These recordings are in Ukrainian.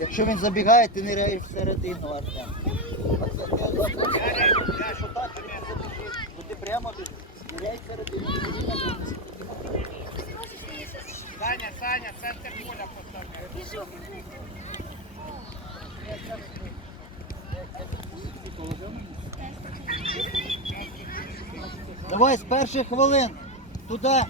Якщо він забігає, ти ниряєш всередину, Артем. Ти Якщо так, то він забіжить. То ти прямо ниряй всередину. Саня, Саня, центр поля поставляй. Давай з перших хвилин. Туди.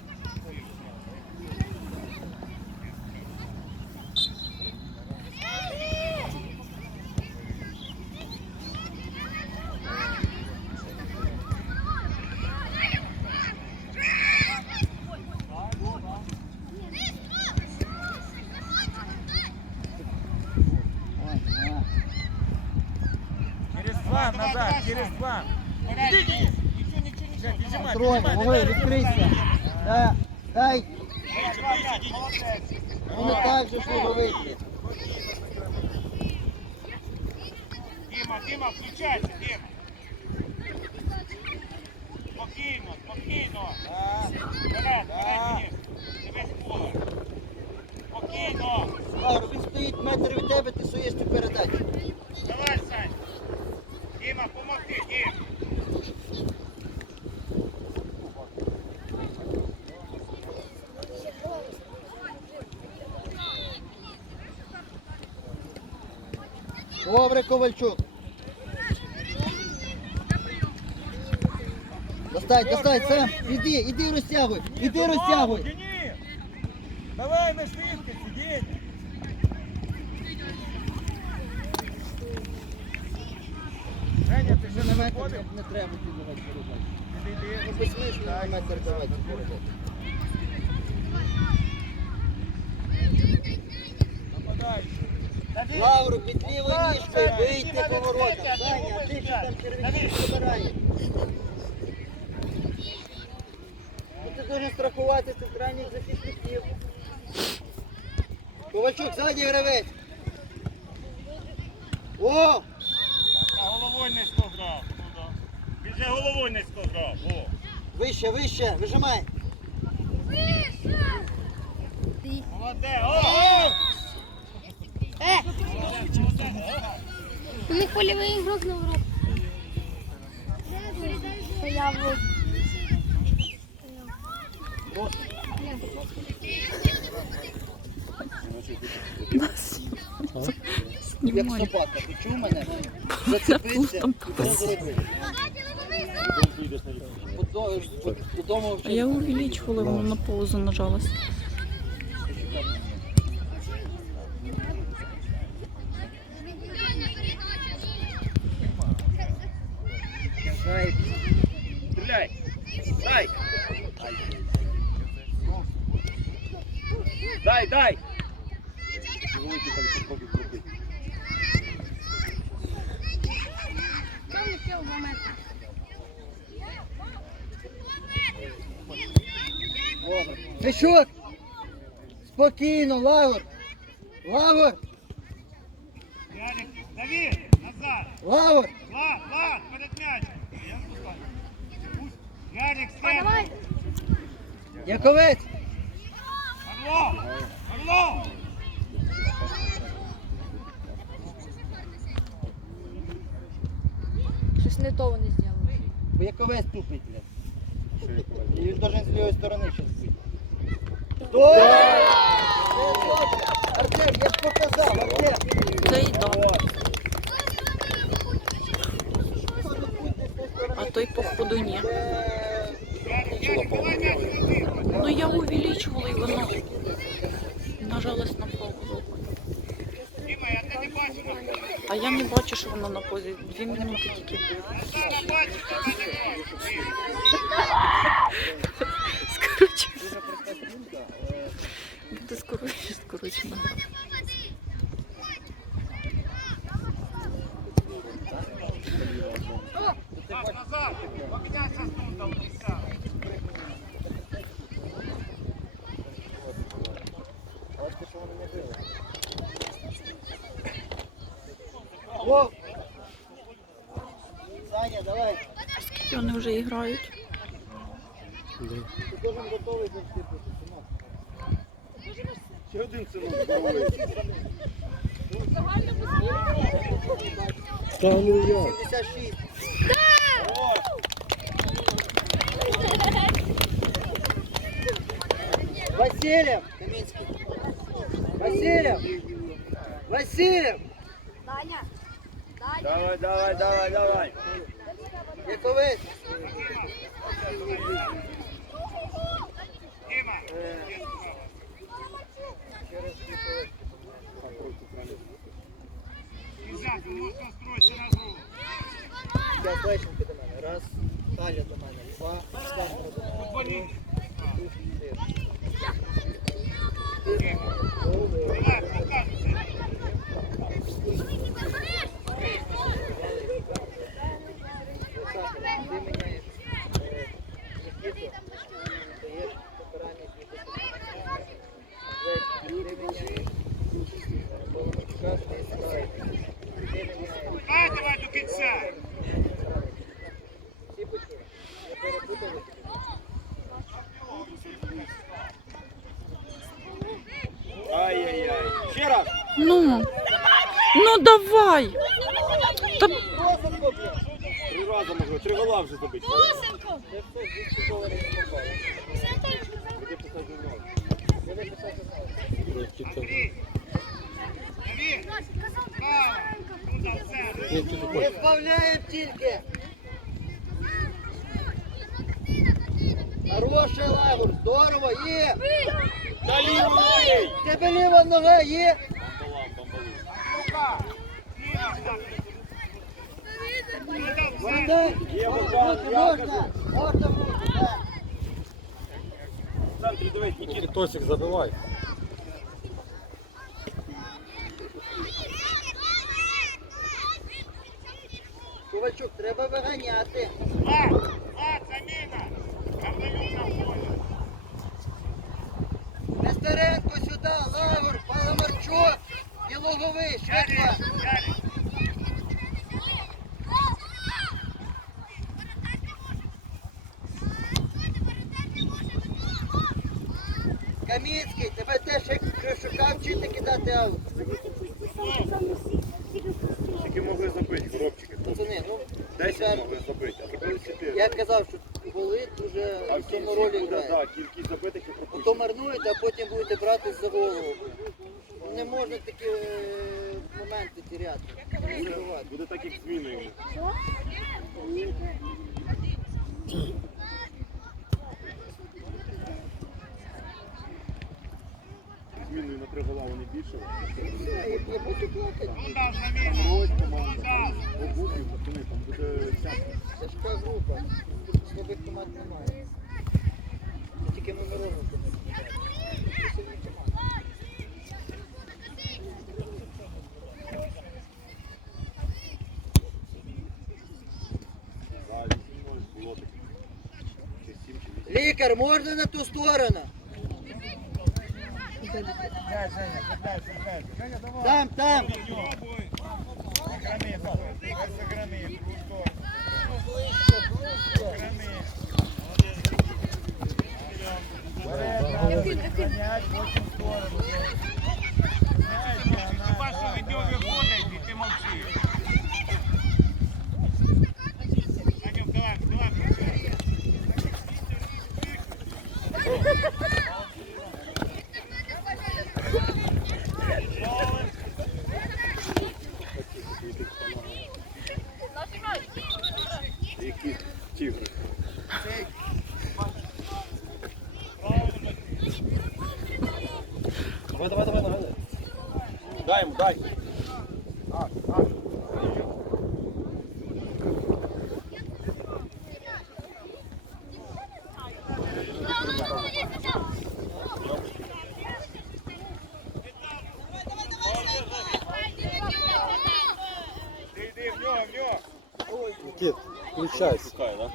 Ой, а. Через два, назад, через два. Иди, Денис. Нічого, нічого. Піджимай, Трой, відкрийся. Да. Дай. Молодець. Ну так же треба вийти. Діма, Діма, включайся, Діма. Спокійно, спокійно. Вперед, вперед, Денис. Дивись поле. Спокійно. Він стоїть метр від тебе, ти суєш цю передачу. Давай, Сань. Діма, помогти, Дім. Добре, Ковальчук. Достай, достай, Сем, іди, іди розтягуй, іди розтягуй. Давай на швидкості, Деня. Женя, ти ще не метр виходив? не треба піднімати передачу. Іди, Ну, іди. безсмислено на метр давати передачу. Нападаючий. Лауру, під ніжкою, вийти поворотом. Саня, ти що там? Ну, Ти дуже страхувати центральних захисників. Ковальчук, ззаді гравець. О! А головою низько грав. Ну. Він же головою низько грав. О. Вище, вище, вижимай. Молодець. О, Е! У них польовий ігрок на ворот. Появу. Як собака, ти чув мене? Зацепився, і зробив. Подо- Додому А я увеличивала его на паузу нажалась. Дай. Стреляй. Дай. Дай, дай. Там не пів моменту. Добре. Фещук! Спокійно, Лавр! Лавр! Ярик, Давид, назад. Лавр! Влад, Влад, перед м'ячем. Ярик, стань. Яковець! Орлов, Орлов. Щось не то вони зробили. Бо Яковець тупить, блядь. І він должен з лівої сторони щас бити. Добре! Артем, я ж показав, Артем! А той походу ні. Ну я увеличивала і воно нажалась на паузу. А я не бачу, що воно на паузі. Дві минути тільки. Скороче. Там, місця. О! Саня, давай! Скільки вони вже грають? Та ну як? 76. Василев! Камінський. Василев! Василев! Даня! Давай, давай, давай, давай! Яковець! Дима! Е, Раз, талия, могла вже забити. Бусинку! Розбавляємо тільки. Хороший лагур, здорово, є! Та ліво! Тебе ліва нога є! В центрі дивись, Нікітосик забивай. зміною на три гола вони більше. Тільки номерова команда. Лікар, можна на ту сторону? Там, там! Сохрани, сохрани, пусто. Сохрани. Молодец. Очень здорово. Кіт, включайся. Шукай, да?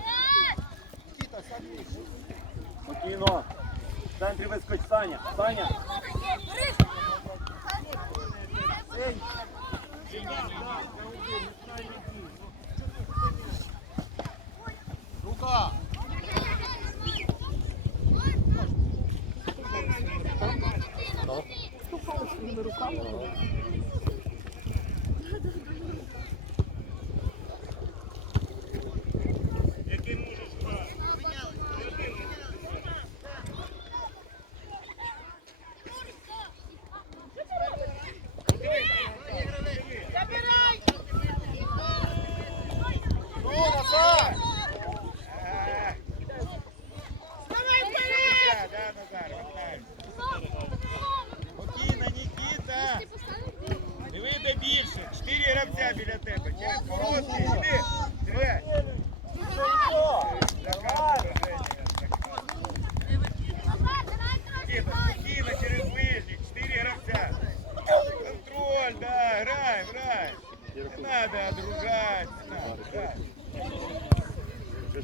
В центрі вискоч Саня. Саня. Рука. руками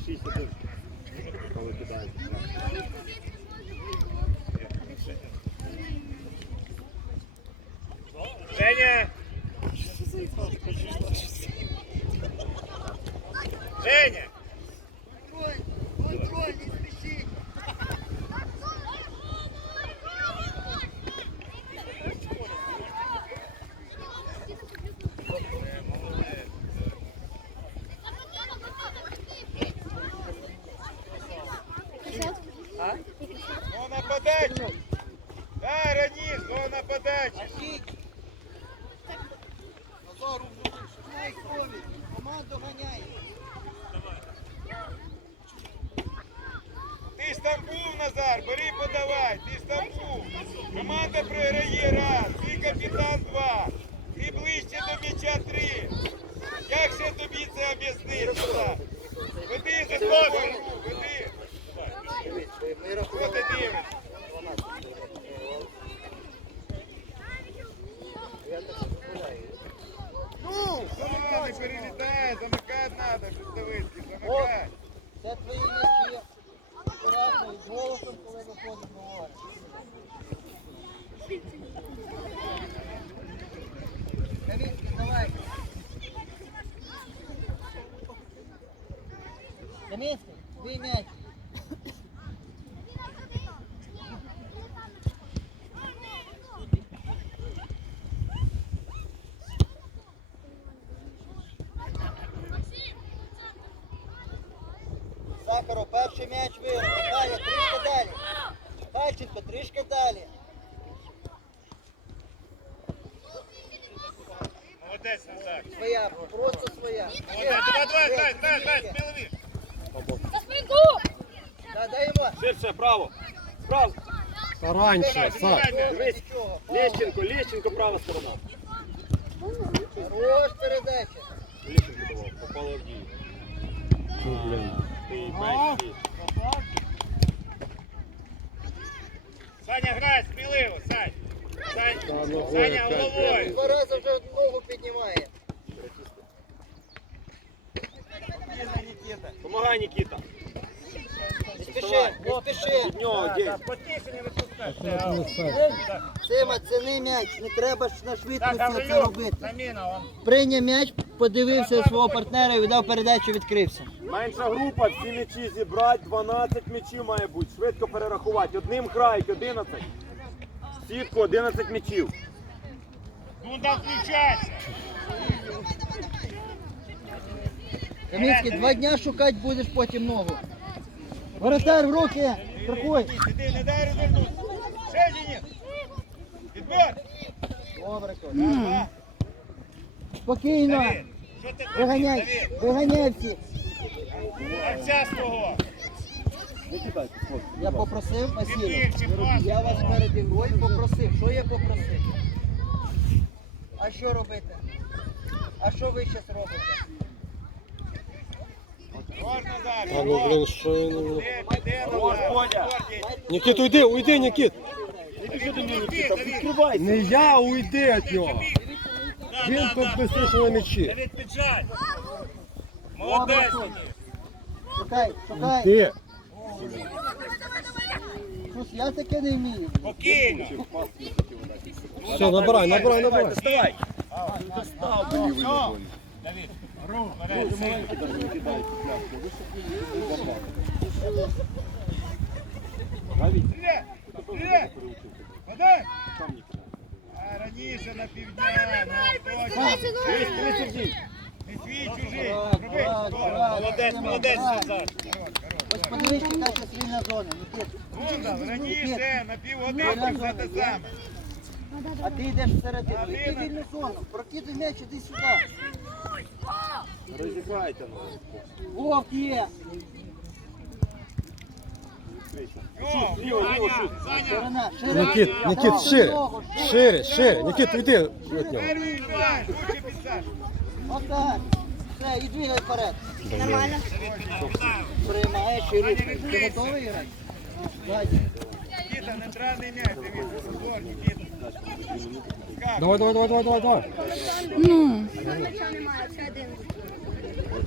Вже 6 один. Коли кидають. Женя! Женя! Зона подачі! Да, раніше, зона подачі! Команду ганяє. Ти ж там був, Назар, бери подавай, ти ж там був. Команда програє раз, ти капітан два, ти ближче до м'яча три. Як ще тобі це об'яснити? Веди за собою, веди. Що ти дивишся? 12. Я так розповідаю. Ну, не перелітає, замикати треба, Шестовицький, замикай. Це твої м'ячі. Акуратно, і з голосом, коли виходить, говорить. Камінський, давай. Камінський, твій м'яч. Сахаров, перший м'яч виграв. Далі, трішки далі. Пальченко, трішки далі. Молодець, Назар. Своя, просто своя. Молодець, давай, давай, грай, грай, грай, сміливіше. Да, дай йому. Ширше, право. Право. Раніше, Саш. Лещенко, Лещенко, права сторона. Хорош передача. Лещенко давав, попало в дію. Ти менший. Саня, грай, сміливо, Сань. Сань, ногою Саня, опять, головою. Два рази вже ногу піднімає. Спокійно, Нікіта. Помагай, Нікіта. Не спіши, не спіши. Від нього, дій. Потише не випускай. Так, Сима, ціни м'яч, не треба ж на Так, швидкості це робити. заміна вам. Прийняв м'яч, подивився свого партнера і віддав передачу, відкрився. Менша група, всі м'ячі зібрати, 12 м'ячів має бути. Швидко перерахувати. Одним грають 11. Сітку 11 м'ячів. Ну да включайся. Камінський, два дня шукати будеш потім ногу. Воротар в руки, страхуй. Іди, не дай розвернутися. Ще Денис. Відбор. Добре, Коль. Спокійно. Що ти Виганяй, виганяй свого. Я попросив, Василь. Пас. Я вас перед ігрою попросив. Що я попросив? А що робити? А що ви зараз робите? Можна далі. А ну, блин, що я не... Де, піде, Нікіт, уйди, уйди, Нікіт! Давид, Не я, уйди від нього! Він тут швидше на. Давид. Молодець, Шукай, шукай. Ти! Щось я таке не вмію. Спокійно. Все, набирай, набирай, набирай. Доставай. Давид, рух, раніше на Сергій. Не свій чужий. Молодець, молодець, Назар. Ось подивись, яка зараз вільна зона. Вон, раніше, на півгодинки, все те саме. а ти йдеш всередину. Іди в вільну зону. Прокидай м'яч, іди сюди. Розіграйте. ну. Вовк є. О, Ліво, ліво, шут. Сторона. Шире. Нікіт, Нікіт, шире. Шире, шире. Нікіт, уйди від нього. Отак. Все, і двигай вперед. Нормально. Приймаєш і рухаєш. Ти готовий грати? Ззаді. Нікіта, нейтральний м'яч, дивіться, Нікіта. Давай, давай, давай, давай, давай, давай. Ну, немає, один.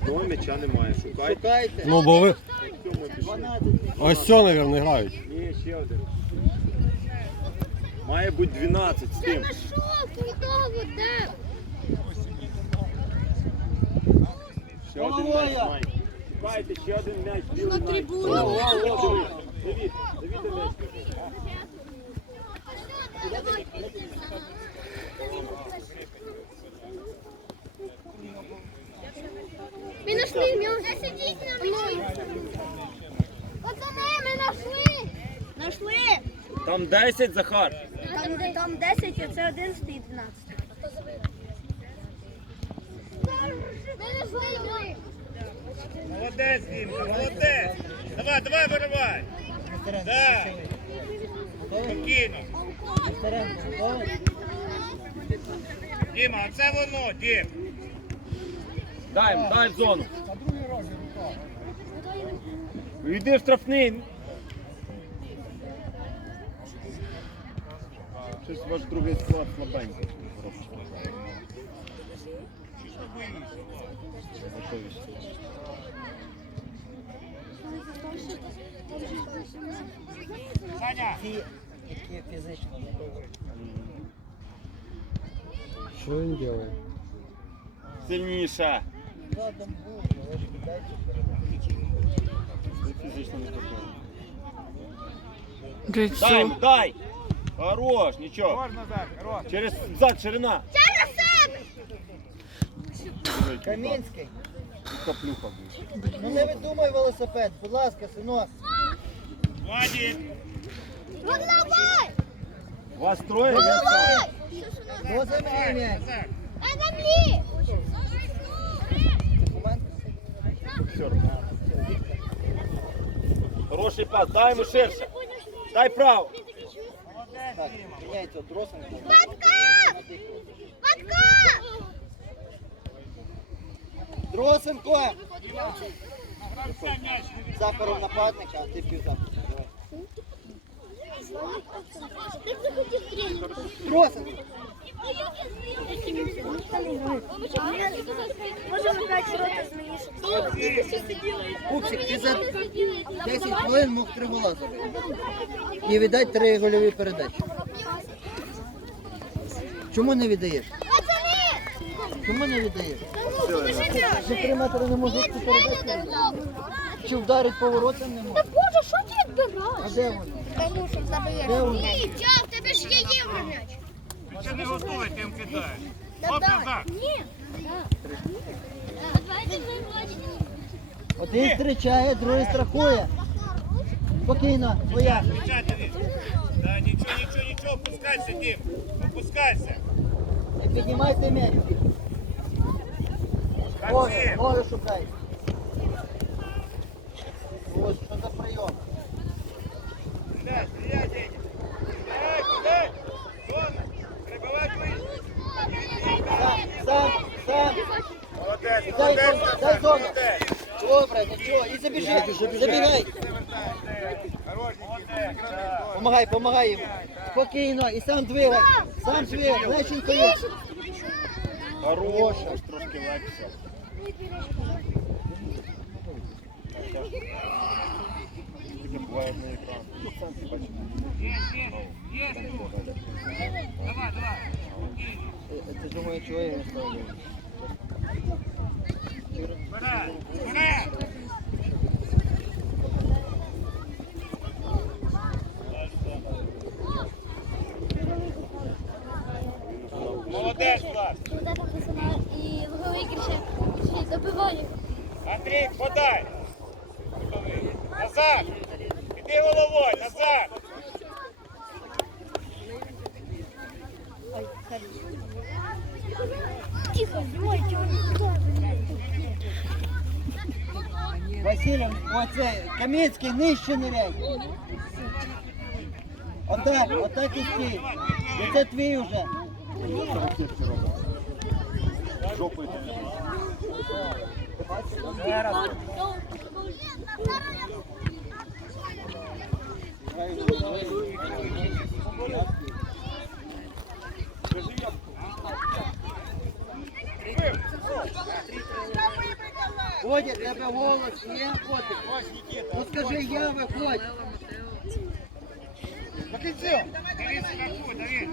Одного м'яча немає. Шукайте. Шукайте. Ну, бо ви ось все, мабуть, грають. Ні, ще один. Має бути 12 з тим. Ще один м'яч має. Шукайте ще один м'яч. білий м'яч. трибуну. О, о, о, дивись. Давід, Давід, м'яч. Ми знайшли м'яч. Сидіть на м'яч. Пацани, ми знайшли. Знайшли. Там 10, Захар. Там, там 10, а це 11 і 12. Ми знайшли м'яч. Молодець, Дімка, молодець. Давай, давай, виривай. Так, спокійно. Діма, а це воно, Дім. Дай, дай в зону. Йди в штрафний. Щось ваш другий склад слабенький. Саня, Ті, які фізично не готові. Що він робить? Сильніше. Дай, дай! Хорош, нічого. можна Назар, хорош. Через зад ширина. Камінський. Каплюха буде. Ну не видумай велосипед, будь ласка, синок. Владі, Ну давай. Вас троє, сам. До. Землі. Боксер. Хороший пас, дай йому ширше. Дай право. Так, міняється дросом. Батка! Батка! Дросенко! Захаров нападник, а ти півзахист. Роти. Пупсик, ти за 10 хвилин мог три гола забити. І віддати три гольові передачі. Чому не віддаєш? Чому не віддаєш? Чи три не можеш ці передачі? Чи вдарить поворотом не може? Боже, що ти? А де воно? Тому що забиєш. Де воно? Ні, Чав, тебе ж є євром'яч. Ти ще не готовий, ти їм кидаєш. Оп, назад. Ні. Один зустрічає, другий страхує. Спокійно, твоя. Да, нічого, нічого, нічого, опускайся, Дім. Опускайся. Не піднімайте м'яч. Горе, Максим. горе шукай. Ось, що за прийом? Да, стріляй, Деня. Дай, дай. Зона. Прибивай ближче. Сам, сам, сам. Молодець, Дай, молодець, дай зону. Добре, нічого. І забіжи. Забігай. Помагай, помагай йому. Спокійно. І сам двигай. Сам двигай. Лещенко є. Хорош, трошки легше. Буває на екран. Давай, давай. Ти думаєш, чого я не ставлю? Молодець, Влад. Вот это пацана и луговые кричат, добивали. Андрій, подай. Назад. Іди головою, назад. Тихо, снимайте, Василь, оце Кам'янський нижче ниряй. Отак, отак і стій. І це твій уже. Жопою. Водя, тебе голос є, котик? Ну скажи, я виходь. Дивись наку, Давид.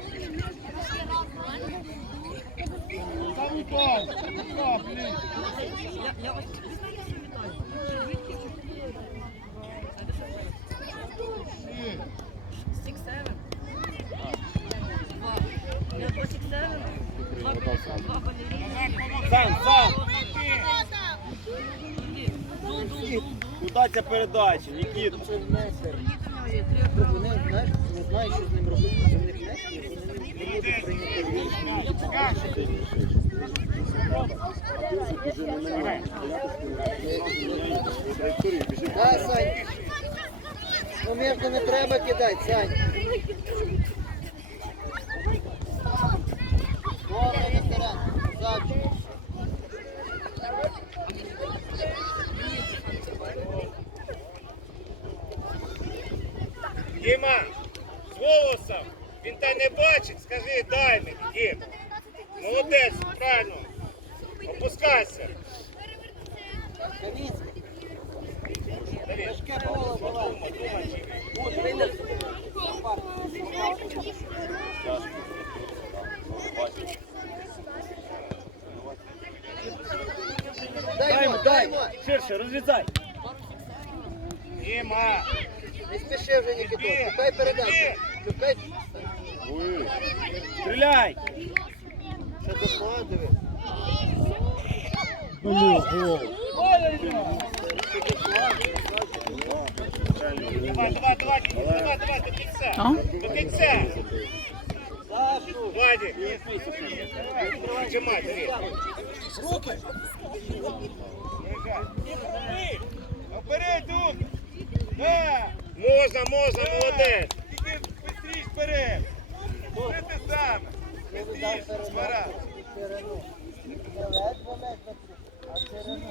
Сам, сам. Передача, Вони, знаєш, не знають, що з ним робити. Вони не будуть прийняти рішення. Сань. Ну, не треба кидати, Сань. Добре, ветеран. Завжди. Діма, з голосом. Він та не бачить, скажи, дай мені, Дім. Молодець, правильно. Опускайся. Камінський. Давид. Важке коло було. Дай йому, дай йому. Ширше, розрізай. Діма. Не спіши вже, Нікітос. Шукай передачу. Шукай. Стріляй! Знає, диви. Ну, гол. Давай, давай, давай, давай, давай, до кінця. До кінця. Владик. Можна, можна, молодець! вперед! Це ти сам! Петріш, звара! Ледве, ледве, а через.